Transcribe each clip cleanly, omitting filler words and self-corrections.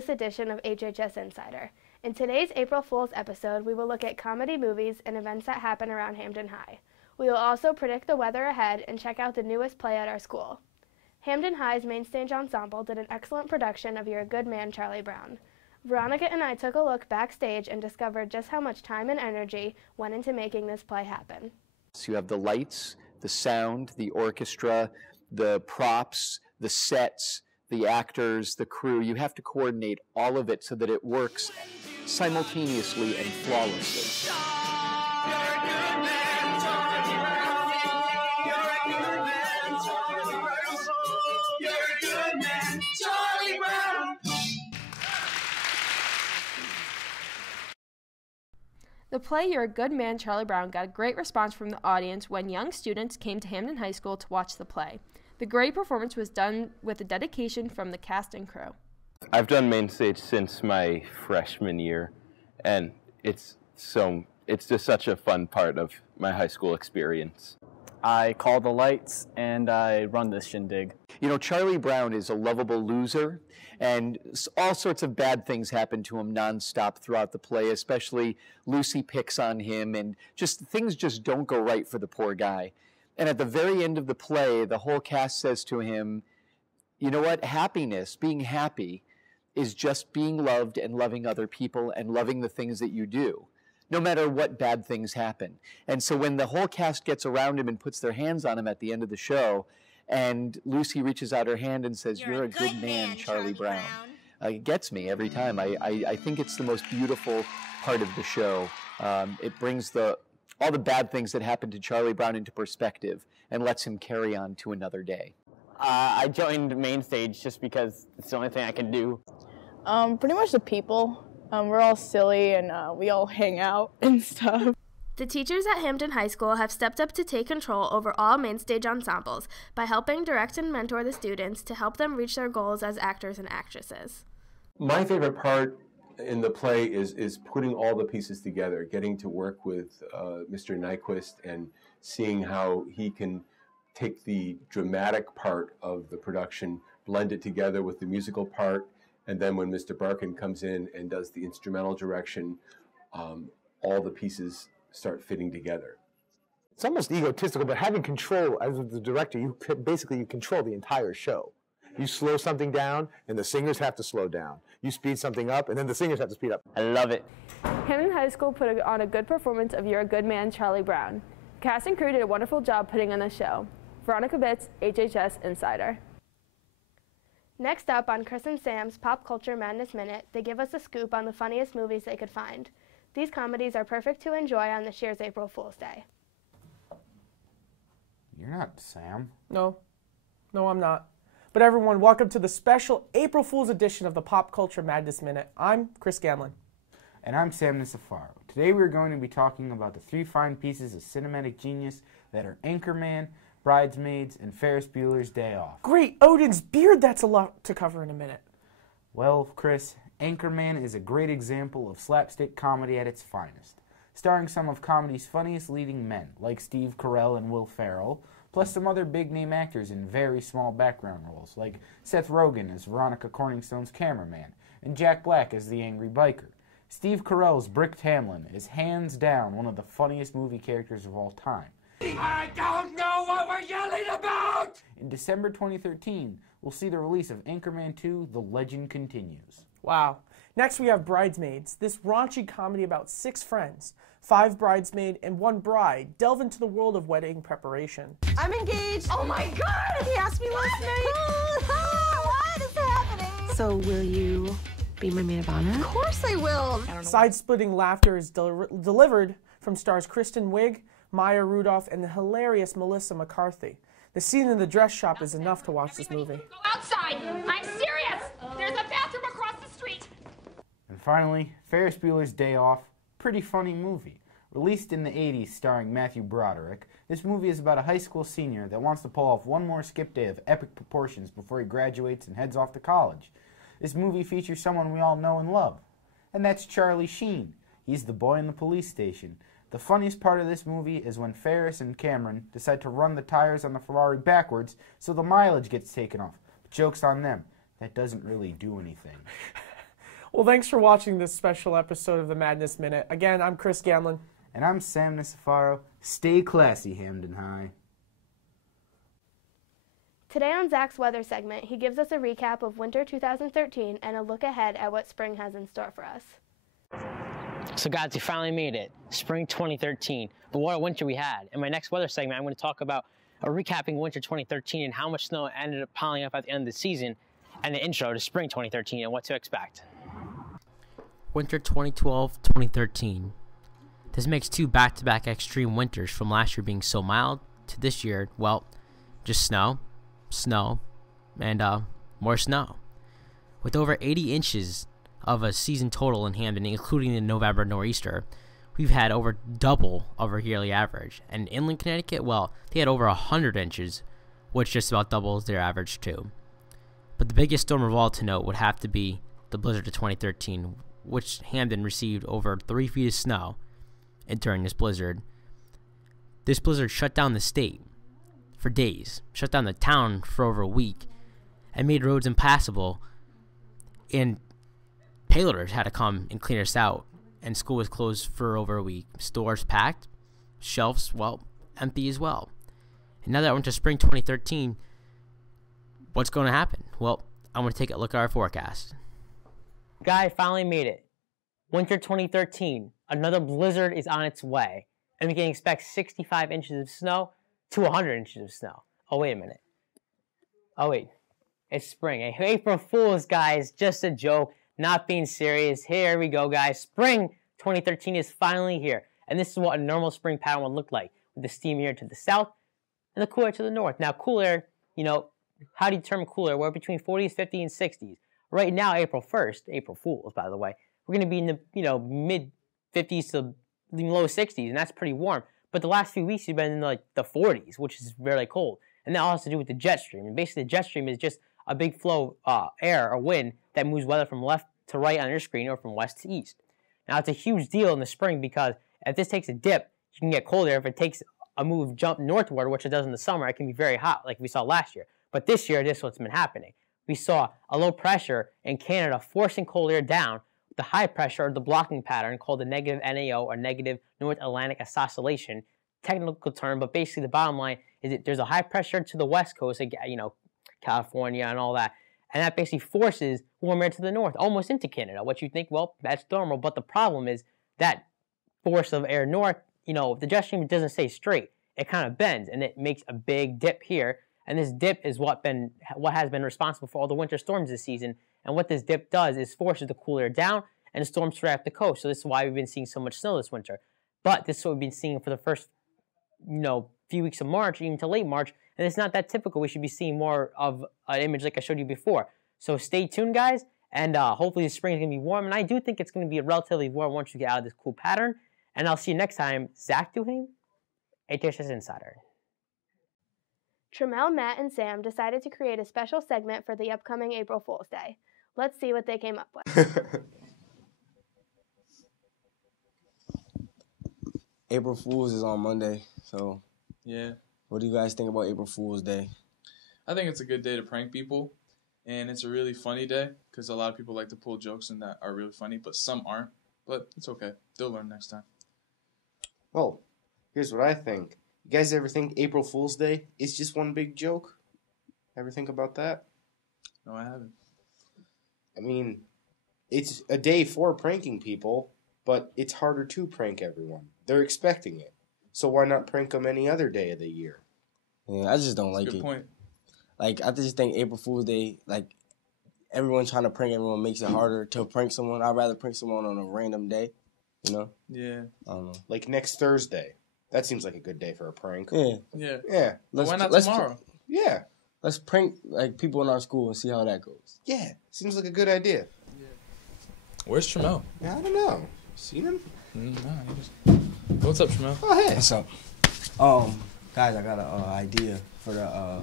this edition of HHS Insider. In today's April Fool's episode, we will look at comedy movies and events that happen around Hampden High. We will also predict the weather ahead and check out the newest play at our school. Hampden High's Mainstage Ensemble did an excellent production of You're a Good Man, Charlie Brown. Veronica and I took a look backstage and discovered just how much time and energy went into making this play happen. So you have the lights, the sound, the orchestra, the props, the sets, the actors, the crew. You have to coordinate all of it so that it works simultaneously and flawlessly. The play You're a Good Man, Charlie Brown got a great response from the audience when young students came to Hampden High School to watch the play. The great performance was done with a dedication from the cast and crew. I've done Mainstage since my freshman year, and it's just such a fun part of my high school experience. I call the lights and I run this shindig. You know, Charlie Brown is a lovable loser, and all sorts of bad things happen to him nonstop throughout the play, especially Lucy picks on him, and things just don't go right for the poor guy. And at the very end of the play, the whole cast says to him, you know what, happiness, being happy, is just being loved and loving other people and loving the things that you do, no matter what bad things happen. And so when the whole cast gets around him and puts their hands on him at the end of the show, and Lucy reaches out her hand and says, you're a good man, Charlie Brown. It gets me every time. I think it's the most beautiful part of the show. It brings all the bad things that happened to Charlie Brown into perspective and lets him carry on to another day. I joined Mainstage just because it's the only thing I can do. Pretty much the people. We're all silly and we all hang out and stuff. The teachers at Hampden High School have stepped up to take control over all Mainstage ensembles by helping direct and mentor the students to help them reach their goals as actors and actresses. My favorite part in the play is putting all the pieces together, getting to work with Mr. Nyquist and seeing how he can take the dramatic part of the production, blend it together with the musical part, and then when Mr. Barkin comes in and does the instrumental direction, all the pieces start fitting together. It's almost egotistical, but having control as the director, you control the entire show. You slow something down, and the singers have to slow down. You speed something up, and then the singers have to speed up. I love it. Hampden High School put on a good performance of You're a Good Man, Charlie Brown. The cast and crew did a wonderful job putting on the show. Veronica Bitts, HHS Insider. Next up on Chris and Sam's Pop Culture Madness Minute, they give us a scoop on the funniest movies they could find. These comedies are perfect to enjoy on this year's April Fool's Day. You're not Sam. No, I'm not. But everyone, welcome to the special April Fool's edition of the Pop Culture Madness Minute. I'm Chris Gamlin. And I'm Sam Nicefaro. Today we're going to be talking about the three fine pieces of cinematic genius that are Anchorman, Bridesmaids, and Ferris Bueller's Day Off. Great, Odin's beard, that's a lot to cover in a minute. Well, Chris, Anchorman is a great example of slapstick comedy at its finest, starring some of comedy's funniest leading men, like Steve Carell and Will Ferrell, plus some other big-name actors in very small background roles, like Seth Rogen as Veronica Corningstone's cameraman, and Jack Black as the angry biker. Steve Carell's Brick Tamlin is hands down one of the funniest movie characters of all time. I don't know what we're yelling about! In December 2013, we'll see the release of Anchorman 2, The Legend Continues. Wow. Next we have Bridesmaids, this raunchy comedy about 6 friends, 5 bridesmaids and 1 bride, delve into the world of wedding preparation. I'm engaged. Oh my God! He asked me last night. What is happening? So will you be my maid of honor? Of course I will. Side-splitting laughter is delivered from stars Kristen Wiig, Maya Rudolph, and the hilarious Melissa McCarthy. The scene in the dress shop is enough to watch this movie. Go outside! I'm serious! There's a bathroom across the street! And finally, Ferris Bueller's Day Off, pretty funny movie. Released in the 80s starring Matthew Broderick, this movie is about a high school senior that wants to pull off one more skip day of epic proportions before he graduates and heads off to college. This movie features someone we all know and love, and that's Charlie Sheen. He's the boy in the police station. The funniest part of this movie is when Ferris and Cameron decide to run the tires on the Ferrari backwards so the mileage gets taken off. But joke's on them. That doesn't really do anything. Well, thanks for watching this special episode of the Madness Minute. Again, I'm Chris Gamlin. And I'm Sam Nicefaro. Stay classy, Hamden High. Today on Zach's weather segment, he gives us a recap of winter 2013 and a look ahead at what spring has in store for us. So guys, we finally made it. Spring 2013. But what a winter we had. In my next weather segment, I'm going to talk about recapping winter 2013 and how much snow ended up piling up at the end of the season, and the intro to spring 2013 and what to expect. Winter 2012-2013. This makes two back-to-back extreme winters, from last year being so mild to this year, well, just snow, and more snow. With over 80 inches of a season total in Hamden, including the November nor'easter, we've had over double of our yearly average. And inland Connecticut, well, they had over 100 inches, which just about doubles their average too. But the biggest storm of all to note would have to be the blizzard of 2013, which Hamden received over 3 feet of snow during this blizzard. This blizzard shut down the state for days, shut down the town for over a week, and made roads impassable, and payloaders had to come and clean us out, and school was closed for over a week. Stores packed, shelves, well, empty as well. And now that we're into spring 2013, what's going to happen? Well, I'm going to take a look at our forecast. Guy finally made it. Winter 2013. Another blizzard is on its way, and we can expect 65 inches of snow to 100 inches of snow. Oh, wait a minute. Oh, wait. It's spring. Hey, April Fools, guys. Just a joke. Not being serious. Here we go, guys. Spring 2013 is finally here, and this is what a normal spring pattern would look like, with the steam air to the south and the cool air to the north. Now, cool air, you know, how do you determine cool air? We're between 40s, 50s, and 60s. Right now, April 1st, April Fools, by the way, we're going to be in the, mid 50s to low 60s, and that's pretty warm. But the last few weeks, we've been in like the 40s, which is very cold. And that all has to do with the jet stream. And basically, the jet stream is just a big flow of air or wind that moves weather from left to right on your screen or from west to east. Now, it's a huge deal in the spring because if this takes a dip, you can get cold air. If it takes a jump northward, which it does in the summer, it can be very hot like we saw last year. But this year, this is what's been happening. We saw a low pressure in Canada forcing cold air down, the high pressure or the blocking pattern called the negative NAO or negative North Atlantic Oscillation, technical term, but basically the bottom line is that there's a high pressure to the west coast, California and all that, and that basically forces warm air to the north, almost into Canada. What you think, well, that's normal, but the problem is that force of air north, if the jet stream doesn't stay straight, it kind of bends, and it makes a big dip here, and this dip is what has been responsible for all the winter storms this season. And what this dip does is forces the cool air down and the storms straight off the coast. So this is why we've been seeing so much snow this winter. But this is what we've been seeing for the first, few weeks of March, even to late March. And it's not that typical. We should be seeing more of an image like I showed you before. So stay tuned, guys. And hopefully the spring is going to be warm. And I do think it's going to be relatively warm once you get out of this cool pattern. And I'll see you next time. Zach Duhame, HHS Insider. Trammell, Matt, and Sam decided to create a special segment for the upcoming April Fool's Day. Let's see what they came up with. April Fool's is on Monday, so yeah. What do you guys think about April Fool's Day? I think it's a good day to prank people, and it's a really funny day because a lot of people like to pull jokes and that are really funny, but some aren't. But it's okay. They'll learn next time. Well, here's what I think. You guys ever think April Fool's Day is just one big joke? Ever think about that? No, I haven't. I mean, it's a day for pranking people, but it's harder to prank everyone. They're expecting it. So why not prank them any other day of the year? Yeah, I just don't like it. Good point. Like, I just think April Fool's Day, like, everyone trying to prank everyone makes it harder to prank someone. I'd rather prank someone on a random day, Yeah. I don't know. Like next Thursday. That seems like a good day for a prank. Yeah. Yeah. Yeah. Why not tomorrow? Yeah. Let's prank, like, people in our school and see how that goes. Yeah. Seems like a good idea. Yeah. Where's Trammell? Yeah, I don't know. Seen him? No, he just... What's up, Trammell? Oh, hey. What's up? Guys, I got an idea for the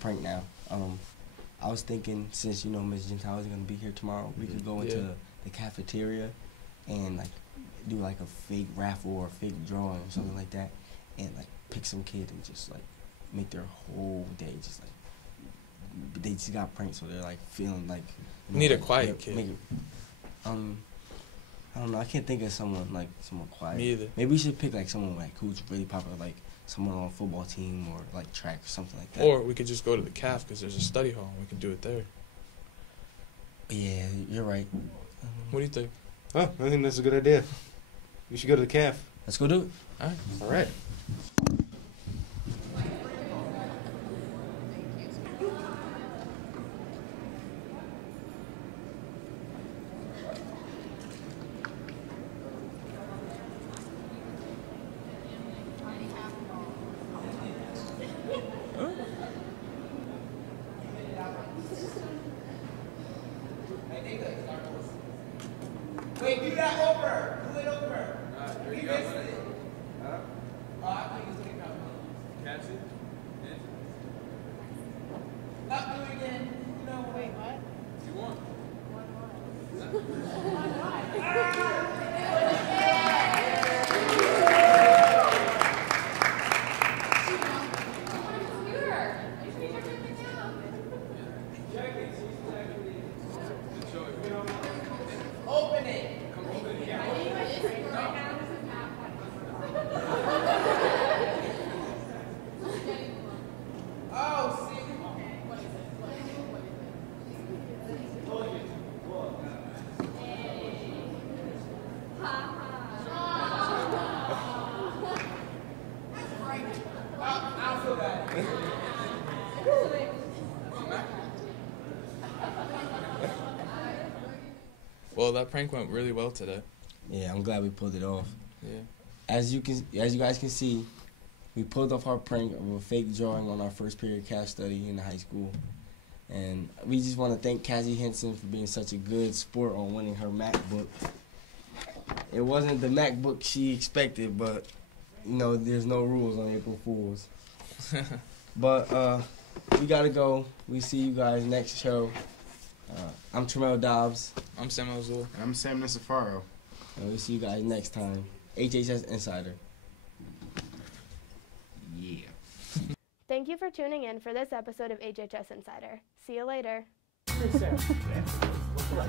prank now. I was thinking, since, Ms. Gentile is going to be here tomorrow, we could go into the cafeteria and, like, do, like, a fake raffle or a fake drawing or something like that, and, like, pick some kid and just, like, make their whole day just, like, they just got pranked, so they're, like, feeling like... Need a quiet kid. I don't know. I can't think of someone quiet. Me either. Maybe we should pick like someone like who's really popular, like someone on a football team or like track or something like that. Or we could just go to the CAF because there's a study hall. We could do it there. Yeah, you're right. What do you think? Oh, I think that's a good idea. We should go to the CAF. Let's go do it. All right. All right. Wait, do that over. Do it over. We missed it. Oh, I think it's going to come. Catch it. Not doing it. No, wait, what? You want? Open it. Oh, see. I feel bad. Well, that prank went really well today. Yeah, I'm glad we pulled it off. Yeah. As you guys can see, we pulled off our prank of a fake drawing on our first period cash study in the high school. And we just want to thank Cassie Henson for being such a good sport on winning her MacBook. It wasn't the MacBook she expected, but, you know, there's no rules on April Fools. But we got to go. We see you guys next show. I'm Tremel Dobbs. I'm Samuel Azul. I'm Sam Nisafaro. And we'll see you guys next time. HHS Insider. Yeah. Thank you for tuning in for this episode of HHS Insider. See you later. Oh my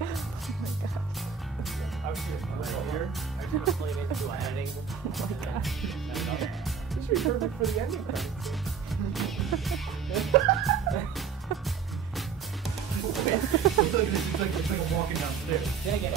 god. I was here. I should have played into editing. Oh my gosh. This should be perfect for the ending credits. It's like I'm walking downstairs. Dang it.